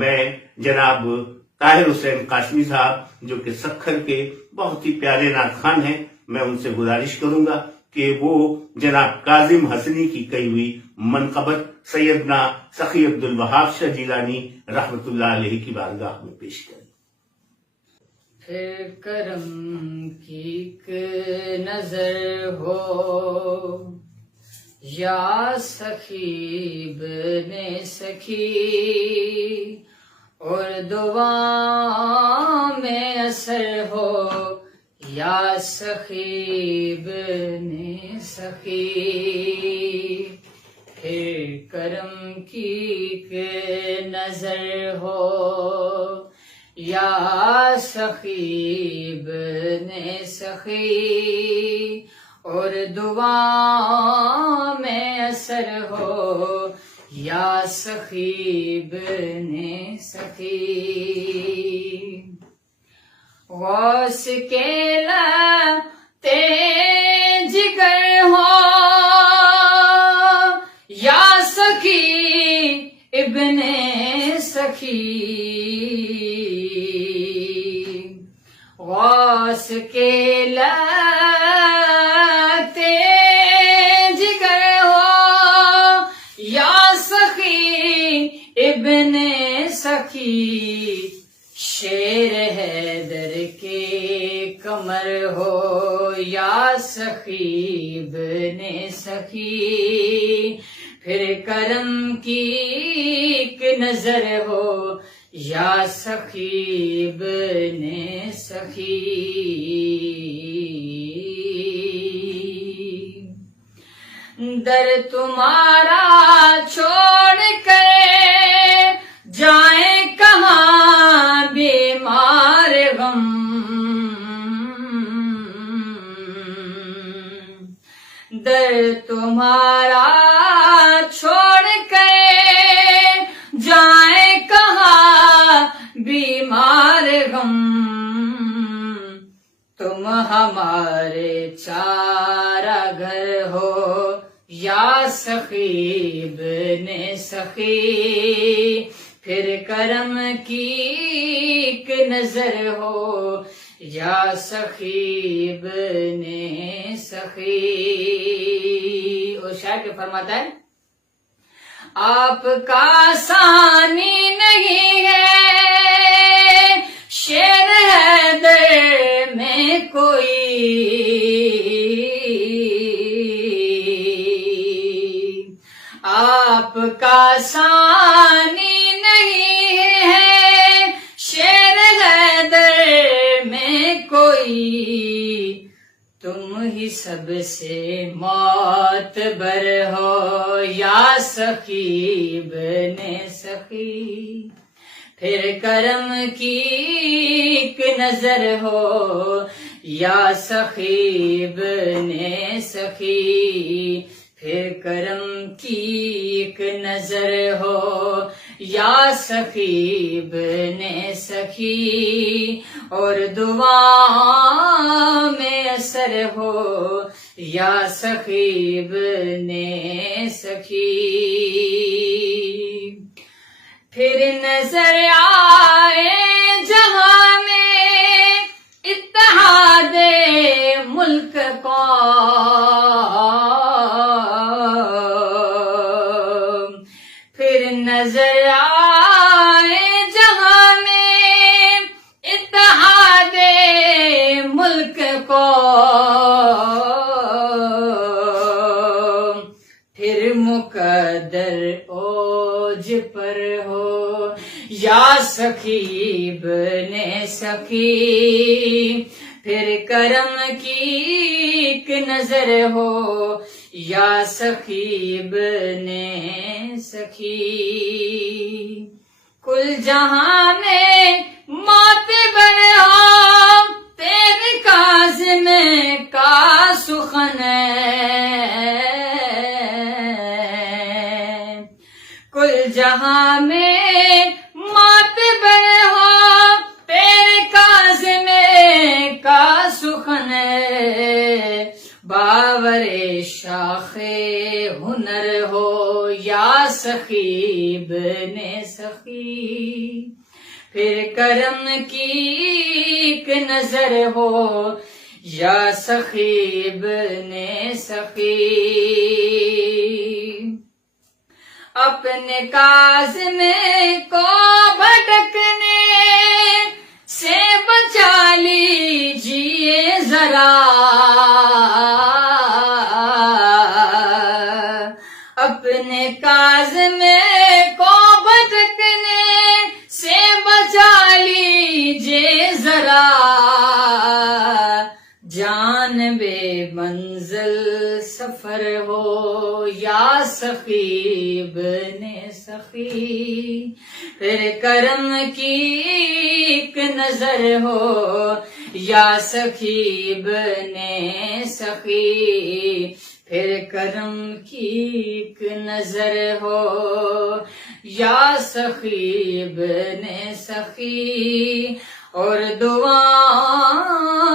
میں جناب طاہر حسین قاسمی صاحب جو کہ سکھر کے بہت ہی پیارے نعت خوان ہیں، میں ان سے گزارش کروں گا کہ وہ جناب کاظم حسنی کی کہی ہوئی منقبت سیدنا سخی عبدالوہاب شاہ جیلانی رحمت اللہ علیہ کی بارگاہ میں پیش کریں۔ پھر کرم کی ایک نظر ہو یا سخی بن سخی، اور دعا میں اثر ہو یا سخی بن سخی۔ پھر کرم کی ایک نظر ہو یا سخی بن سخی، اور دعا میں اثر ہو یا سخی بن سخی۔ غوث کے لتے جگر ہو یا سخی ابن سخی، غوث کے لتے جگر ہو یا سخی ابن سخی، شیر حیدر کے کمر ہو یا سخی ابن سخی، پھر کرم کی ایک نظر ہو یا سخی ابن سخی۔ در تمہارا چھوڑ کر جائیں کہاں بیمار غم، در تمہارا چھوڑ کر جائیں کہاں بیمار غم، تم ہمارے چارہ گھر ہو یا سخی ابن سخی، پھر کرم کی ایک نظر ہو یا سخی ابن سخی۔ اور شاعر کے فرماتا ہے آپ کا ثانی نہیں ہے شیر حیدر میں کوئی، آپ کا ثانی نہیں ہے شیر حیدر میں کوئی، تم ہی سب سے معتبر ہو یا سخی ابن سخی، پھر کرم کی ایک نظر ہو یا سخی ابن سخی، پھر کرم کی ایک نظر ہو یا سخی ابن سخی، اور دعا میں اثر ہو یا سخی ابن سخی۔ پھر نظر آئے جہاں میں اتحاد ملک کو، پھر نظر آئے جہاں میں اتحاد ملک کو، پھر مقدر اوج پر ہو یا سخی ابن سخی، پھر کرم کی ایک نظر ہو یا سخی ابن سخی۔ کل جہاں میں معتبر ہو تیرے کاظم کا سخن، کل جہاں میں معتبر ہو تیرے کاظم کا سخن، باور شاخ ہنر ہو یا سخی ابن سخی، پھر کرم کی ایک نظر ہو یا سخی ابن سخی، اپنے کاظم کو بھٹکنے سے بچا لیجیے ذرا، اپنے کاظم کو بھٹکنے سے بچا لیجیے ذرا، جان بے منزل سفر ہو یا سخی ابن سخی، پھر کرم کی ایک نظر ہو یا سخی ابن سخی، پھر کرم کی ایک نظر ہو یا سخی ابن سخی، اور دعا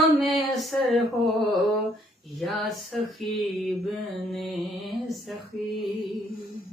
میں اثر ہو یا سخی ابن سخی۔